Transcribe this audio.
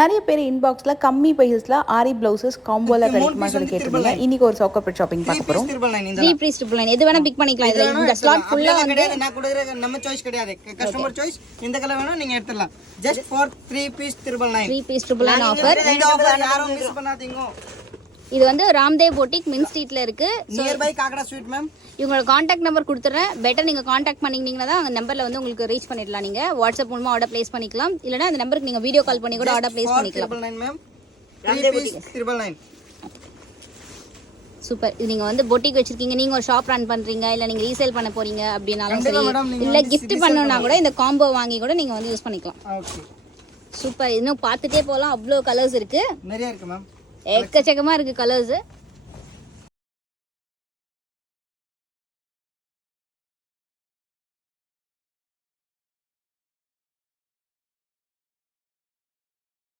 நிறைய பேர் இன்பாக்ஸில் கம்மி ப்ரைஸில் ஆரி ப்ளவுசஸ் காம்போவில் கிடைக்குமா சொல்லி கேட்டிருந்தீங்க. இன்னைக்கு ஒரு சவுக்கர் ஷாப்பிங் பார்க்க போகிறோம். 3 பீஸ் 999 எது வேணா பிக் பண்ணிக்கலாம். இதுல இந்த ஸ்லாட் ஃபுல்லா வந்து நான் கொடுக்குற நம்ம சாய்ஸ் கிடையாது, கஸ்டமர் சாய்ஸ். இந்த கலர் வேணும் நீங்க எடுத்துடலாம். Just for 3 piece 999. 3 piece 999 offer. இந்த ஆஃபர் யாரும் மிஸ் பண்ணாதீங்க. இது வந்து ராம்தேவ் பொட்டிக் மின் ஸ்ட்ரீட்ல இருக்கு. Near by Kakkada street ma'am. இவங்களோட காண்டாக்ட் நம்பர் கொடுத்துறேன். பெட்டர் நீங்க காண்டாக்ட் பண்ணீங்கன்னா தான் அந்த நம்பர்ல வந்து உங்களுக்கு ரீச் பண்ணிடலாம். நீங்க வாட்ஸ்அப் மூலமா ஆர்டர் பிளேஸ் பண்ணிக்கலாம். இல்லனா அந்த நம்பருக்கு நீங்க வீடியோ கால் பண்ணி கூட ஆர்டர் பிளேஸ் பண்ணிக்கலாம். 999 மேம். 3 பீஸ் 999. சூப்பர். இது நீங்க வந்து பொட்டிக் வச்சிருக்கீங்க, நீங்க ஒரு ஷாப் ரன் பண்றீங்க, இல்ல நீங்க ரீசேல் பண்ண போறீங்க அப்படினாலும் சரி, இல்ல gift பண்ணனும்னா கூட இந்த காம்போ வாங்கி கூட நீங்க வந்து யூஸ் பண்ணிக்கலாம். Okay super. இன்னும் பார்த்துட்டே போலாம். அவ்ளோ கலர்ஸ் இருக்கு. நிறைய இருக்கு மேம். எக்கச்சக்கமா இருக்கு கலர்ஸ்.